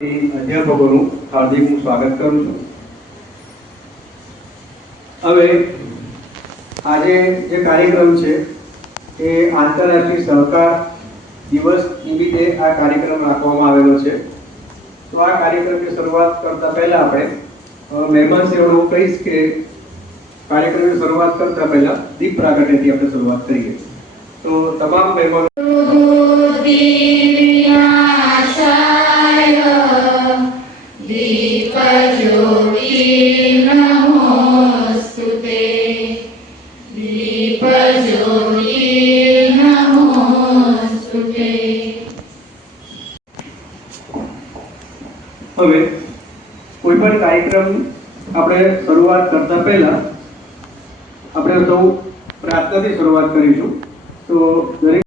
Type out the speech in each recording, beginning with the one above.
અધ્યાપકોનું હાર્દિક હું સ્વાગત કરું છું. હવે આજે જે કાર્યક્રમ છે એ આંતરરાષ્ટ્રીય સહકાર દિવસ નિમિત્તે આ કાર્યક્રમ રાખવામાં આવેલો છે. તો આ કાર્યક્રમની શરૂઆત કરતા પહેલા આપણે મહેમાનશ્રીઓનું કહીશ કે કાર્યક્રમની શરૂઆત કરતા પહેલા દીપ પ્રાગટ્યથી આપણે શરૂઆત કરીએ. તો તમામ મહેમાનો હવે કોઈ પણ કાર્યક્રમ આપણે શરૂઆત કરતા પહેલા આપણે સૌ પ્રાર્થનાથી શરૂઆત કરીશું. તો દરેક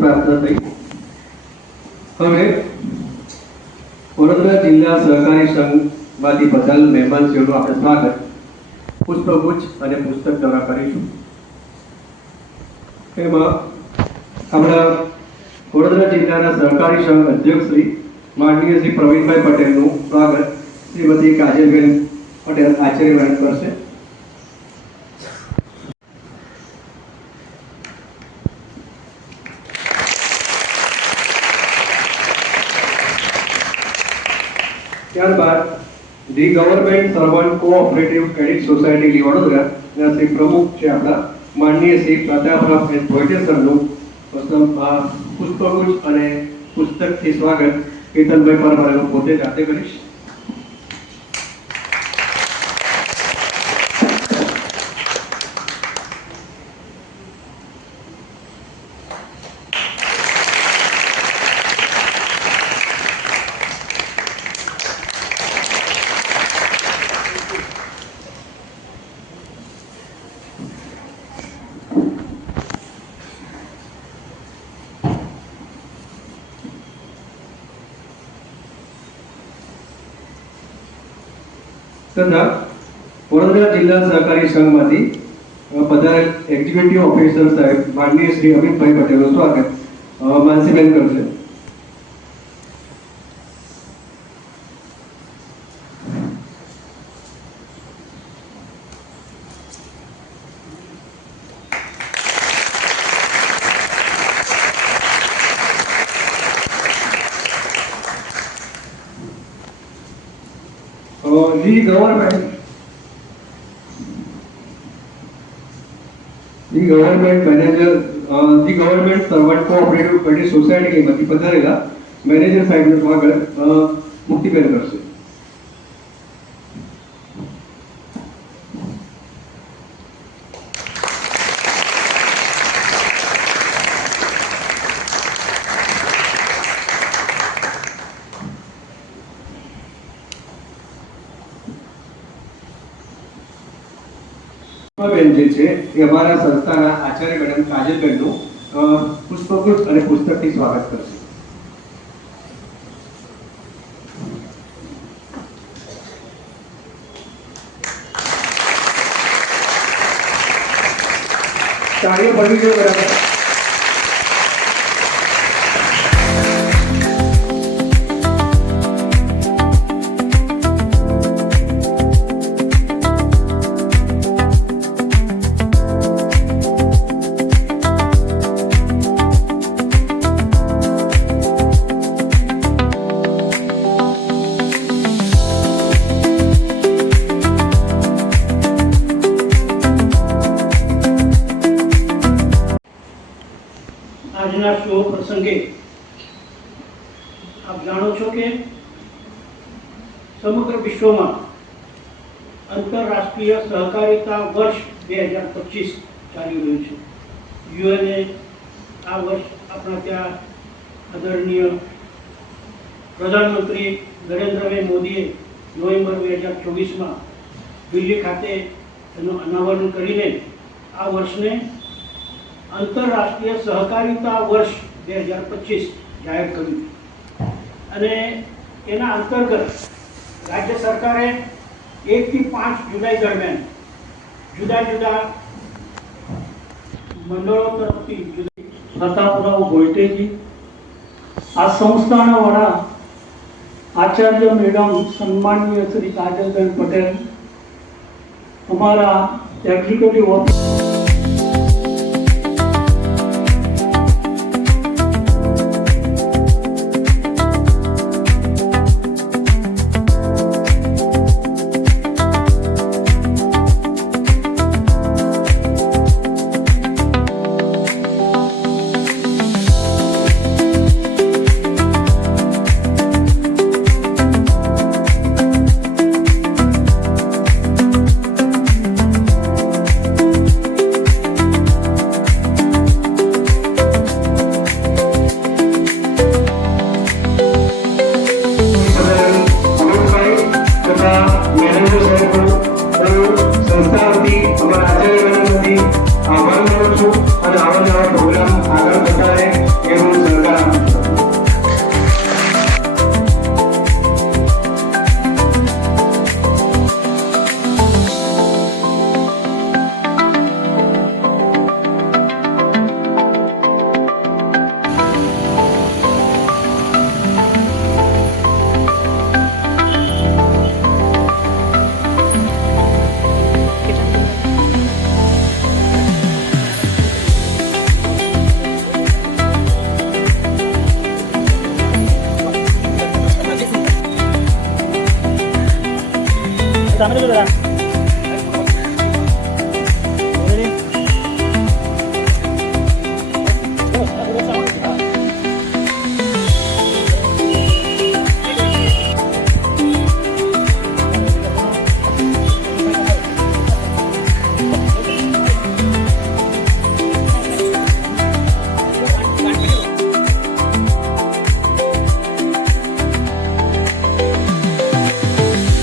પ્રાર્થના થઈ. હવે વડોદરા જિલ્લા સહકારી સંઘમાંથી બદલ મહેમાનશ્રીઓનું આપણે સ્વાગત પુષ્પગુચ્છ અને પુસ્તક દ્વારા કરીશું. એમાં આપણા વડોદરા જિલ્લાના સહકારી સંઘ અધ્યક્ષ શ્રી માનનીય શ્રી પ્રવીણભાઈ પટેલનું સ્વાગત શ્રીમતી કાજલબેન પટેલ આચાર્યબેન કરશે. ત્યારબાદ the government servant cooperative credit society વડોદરાના શ્રી પ્રમુખ છે આપણા માનનીય શ્રી પ્રતાપરાવ એસ ભોઈટે સરનું પુષ્પગુચ્છ અને પુસ્તકથી સ્વાગત કેતનભાઈ પરમાર હું પોતે જાતે કરીશ. તથા વડોદરા જિલ્લા સહકારી સંઘમાંથી પધારેલ એક્ઝિક્યુટિવ ઓફિસર સાહેબ માનનીય શ્રી અમિતભાઈ પટેલનું સ્વાગત માનસીબેન કરશે. The government servant cooperative credit સોસાયટીમાંથી પધારેલા મેનેજર સાહેબનું સ્વાગત મુક્તિબેન કરશે. બેન જે છે એ અમારા સંસ્થાના આચાર્ય મેડમ કાજલબેનનું પુષ્પગુચ્છ અને પુસ્તકથી સ્વાગત કરશે. તાળીઓ પડવી જોઈએ બરાબર. આજના શુભ પ્રસંગે આપ જાણો છો કે સમગ્ર વિશ્વમાં આંતરરાષ્ટ્રીય સહકારિતા વર્ષ 2025 ચાલી રહ્યું છે. યુએનએ આ વર્ષ આપણા ત્યાં આદરણીય પ્રધાનમંત્રી નરેન્દ્રભાઈ મોદીએ નવેમ્બર 2024માં દિલ્હી ખાતે એનું અનાવરણ કરીને આ વર્ષને આંતરરાષ્ટ્રીય સહકારિતા વર્ષ 2025 જાહેર કર્યું અને એના અંતર્ગત રાજ્ય સરકારે 1 થી 5 જુલાઈ દરમિયાન જુદા જુદા મંડળો તરફથી પ્રતાપરાવ ભોયટેજી, આ સંસ્થાના વડા આચાર્ય મેડમ સન્માનીય શ્રી કાજલબેન પટેલ, અમારા એક્ઝિક્યુટિવ ઓફિસર